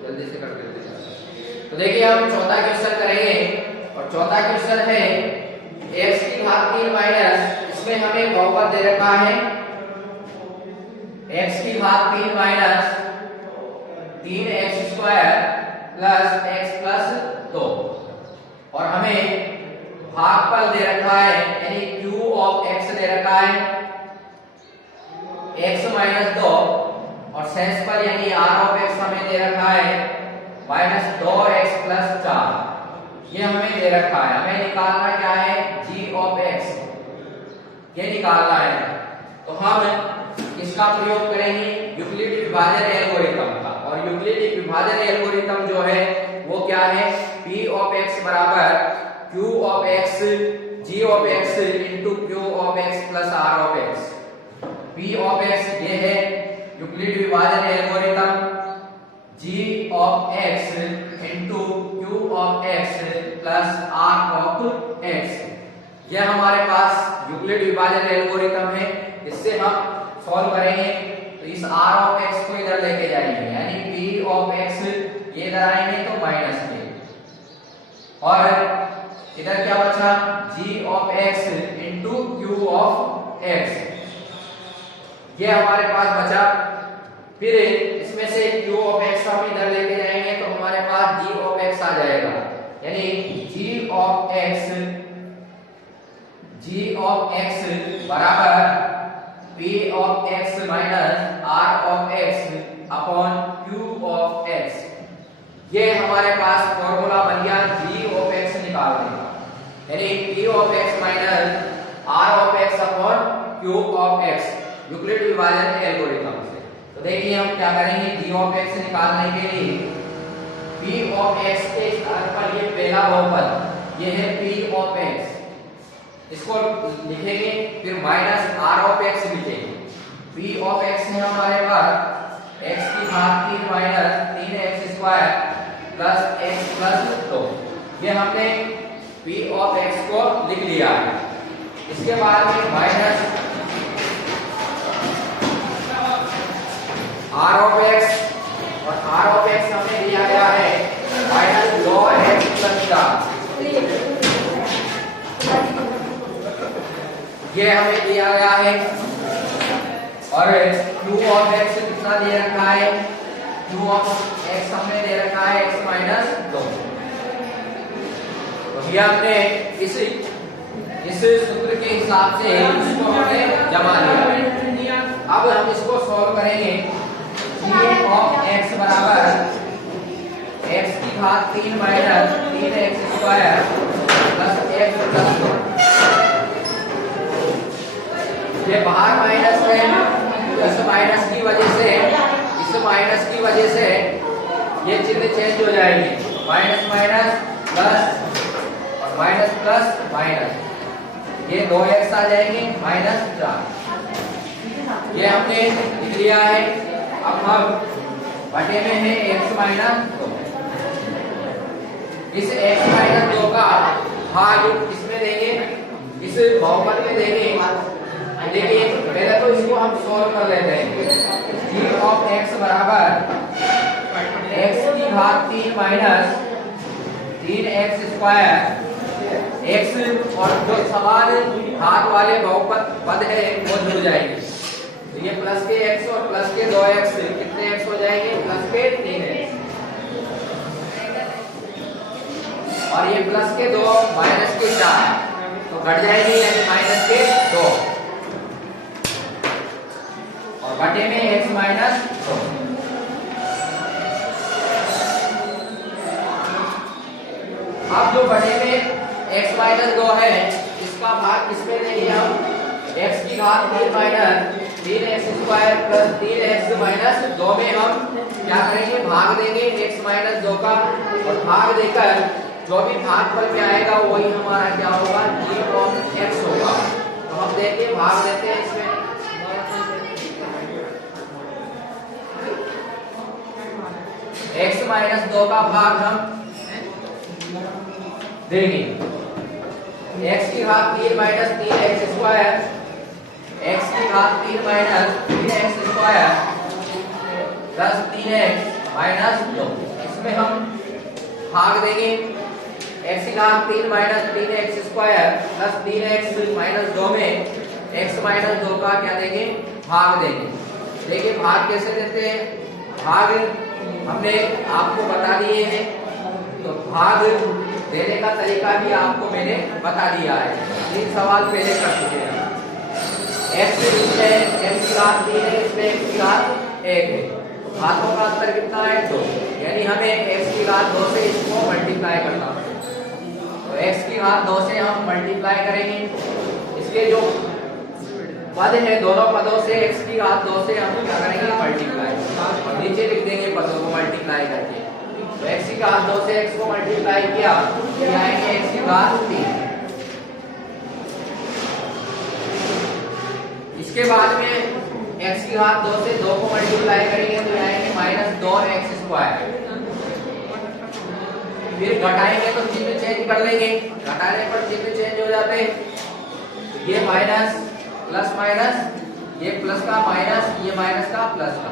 जल्दी से कर देते हैं। तो देखिए हम चौथा क्वेश्चन करेंगे, और चौथा क्वेश्चन है x की घात 3 माइनस, इसमें हमें बहुपद दे रखा है x की घात 3 minus 3x square plus x plus 2, और हमें भागफल दे रखा है यानी q ऑफ x दे रखा है x माइनस 2, और शेषफल यानी r ऑफ x हमें दे रखा है माइनस 2x प्लस 4, ये हमें दे रखा है। हमें निकालना क्या है, g ऑफ x, ये निकालना है। तो हम इसका प्रयोग करेंगे यूक्लिडिक विभाजन एल्गोरिथम का, और यूक्लिडिक विभाजन एल्गोरिथम जो है वो क्या है, p ऑफ x बराबर q of x g of x into q of x plus r of x। p of x ये है, यूक्लिड विभाजन algorithm g of x into q of x plus r of x, यह हमारे पास यूक्लिड विभाजन एल्गोरिथम है। इससे हम सॉल्व करेंगे तो इस r of x को इधर लेके जाएंगे, यानी p of x ये इधर आएंगे तो माइनस के, और इधर क्या बचा g of x into q of x, ये हमारे पास बचा। फिर इसमें से q of x हम इधर लेके जाएंगे तो हमारे पास g of x आ जाएगा, यानी g of x बराबर p of x minus r of x upon q of x। ये हमारे पास फॉर्मूला बन गया g of x निकालने का, यानी p of x minus r of x upon q of x Euclid विभाजन एल्गोरिथम से। तो देखिए हम क्या करेंगे, g of x निकालने के लिए p of x के स्थान पर ये पहला बहुपद ये है p of x, इसको लिखेंगे, फिर माइनस r of x लिखेंगे। p of x है हमारे पास x की घात 3 minus 3x square plus x plus 2, ये हमने p of x को लिख लिया है। इसके बाद में माइनस r of x, और r of x हमें दिया गया है माइनस 2x प्लस 4, ये हमें दिया गया है। और q of x कितना दे रखा है, q of x हमें दे रखा है x माइनस 2। तो ये हमने इस सूत्र के हिसाब से इसको हमने जमा लिया। अब हम इसको सॉल्व करेंगे। g of x बराबर x की घात 3 minus 3x square plus x plus 2, ये बाहर माइनस है, इस माइनस की वजह से ये चिन्ह चेंज हो जाएगी, माइनस माइनस प्लस और माइनस प्लस माइनस, ये 2x आ जाएंगे माइनस 4, ये हमने लिख लिया है। अब हम बटे में है x माइनस 2, इस x माइनस 2 का भाग इसमें देंगे, इस बहुपद में देंगे। देखिए पहले तो इसको हम सॉल्व कर लेते हैं। g of x बराबर x की घात 3 माइनस 3x स्क्वायर, x और जो समान घात वाले बहुपद पद है वो जुड़ जाएंगे, तो ये प्लस के x और प्लस के 2x कितने x हो जाएंगे, प्लस के 3x, और ये प्लस के 2 माइनस के 4 तो घट जाएंगे, यानी माइनस के 2 और बटे में x माइनस 2। अब जो बटे में x माइनस 2 है इसका भाग किसमें देंगे हम, x की घात 3 minus 3x square plus 3x minus 2 में हम क्या करेंगे, भाग देंगे x माइनस 2 का, और भाग देकर जो भी भाग पर क्या आएगा वही हमारा क्या होगा, g of x होगा। तो हम देखिए भाग देते हैं इसमें, x माइनस 2 का भाग हम देंगे, x की घात 3 माइनस 3x स्क्वायर, x की घात 3 minus 3x square plus 3x minus 2, इसमें हम भाग देंगे, x की घात 3 minus 3x square plus 3x minus 2 में x माइनस 2 का क्या देंगे, भाग देंगे। देखिए भाग कैसे देते हैं, भाग हमने आपको बता दिए हैं, तो भाग देने का तरीका भी आपको मैंने बता दिया है, 3 सवाल पहले कर चुके हैं। x इसमें x की घात 3 है, इसमें x की घात 1 है, घातों का अंतर कितना है 2, यानी हमें x की घात 2 से इसको मल्टीप्लाई करना है, तो x की घात 2 से हम मल्टीप्लाई करेंगे, इसके जो पद है दोनों पदों से x की घात 2 से हम क्या करेंगे, मल्टीप्लाई, और नीचे लिख देंगे पदों को मल्टीप्लाई करके, तो x की घात 2 से x को मल्टीप्लाई किया, ये आएंगे x की घात 3। इसके बाद में x की घात 2 से 2 को मल्टीप्लाई करेंगे तो आएंगे -2x²। फिर घटाएंगे तो चिन्ह चेंज कर लेंगे, घटाने पर चिन्ह चेंज हो जाते हैं। ये माइनस प्लस माइनस, ये प्लस का माइनस, ये माइनस का प्लस का,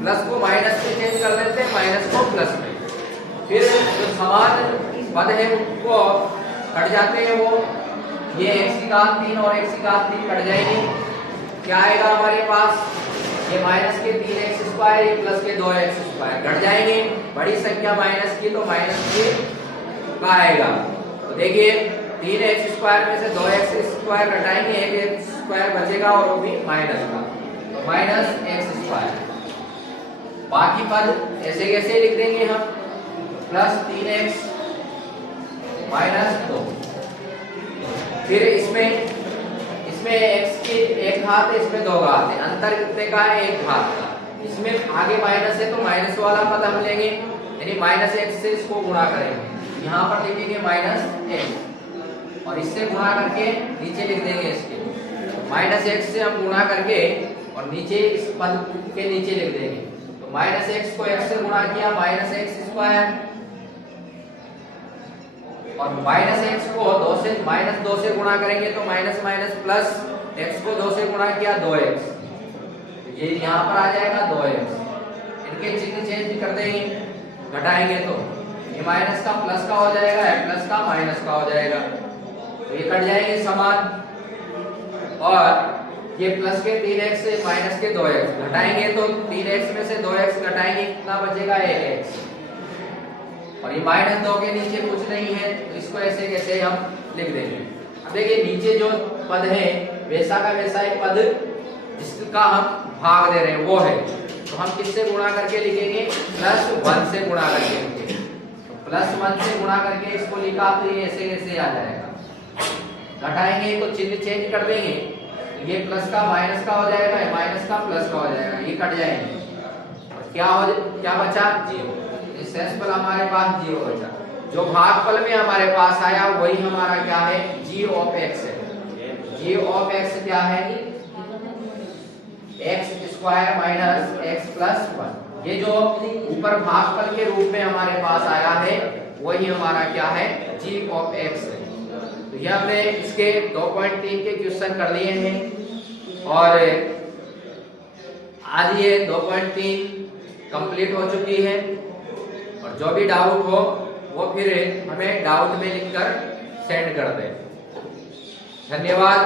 प्लस को माइनस में चेंज कर लेते हैं, माइनस को प्लस में। फिर जो समान पद है उनको कट जाते हैं, वो ये x की घात 3 और x की घात 3 कट जाएंगे। क्या आएगा हमारे पास? ये माइनस के 3x², ये प्लस के 2x² घट जाएंगे। बड़ी संख्या माइनस की तो माइनस के का आएगा। तो देखिए 3x² में से 2x² घटाएंगे, 1x² बचेगा और वो भी माइनस का, तो -x²। बाकी पद ऐसे कैसे लिख देंगे हम? Plus 3x -2। फिर इसमें x की 1 घात है, इसमें 2 घात है, अंतर कितने का है? 1 घात का। इसमें आगे माइनस है तो माइनस वाला पद हम लेंगे, यानी -x से इसको गुणा करेंगे। यहाँ पर लिखेंगे -x और इससे गुणा करके नीचे लिख देंगे इसके। -x से हम गुणा करके और नीचे इस पद के नीचे लिख देंगे। तो -x को x से गुणा किया, -x², और -x को 2 से गुणा करेंगे तो माइनस माइनस प्लस, x को 2 से गुणा किया 2x, ये यहाँ पर आ जाएगा 2x। इनके चिन्ह चेंज कर देंगे, घटाएंगे तो ये माइनस का प्लस का हो जाएगा, प्लस का माइनस का हो जाएगा, तो ये कट जाएंगे समान। और ये प्लस के 3x से माइनस के 2x घटाएंगे तो 3x में से 2x घटाएंगे, कितना बचेगा? 1x। और ये -2 के नीचे कुछ नहीं है तो इसको ऐसे कैसे हम लिख देंगे। अब देखिए नीचे जो पद है वैसा का वैसा एक पद जिसका हम भाग दे रहे हैं वो है, तो हम किससे गुणा करके लिखेंगे? +1 से गुणा करके लिखेंगे। तो +1 से गुणा करके इसको लिखा तो ये ऐसे कैसे आ जाएगा। घटाएंगे तो चिन्ह चेंज कर देंगे, ये प्लस का माइनस का हो जाएगा, माइनस का प्लस का हो जाएगा, ये कट जाएंगे। और क्या बचा? 0। शेषफल हमारे पास 0 बचा। जो भागफल में हमारे पास आया वही हमारा क्या है? g(x) है। g(x) क्या है? x² - x + 1। ये जो ऊपर भागफल के रूप में हमारे पास आया है वही हमारा क्या है? g(x) है। तो ये हमने इसके 2.3 के क्वेश्चन कर लिए हैं और आज ये 2.3 कंप्लीट हो चुकी है। और जो भी डाउट हो वो फिर हमें डाउट में लिखकर सेंड कर दें। धन्यवाद।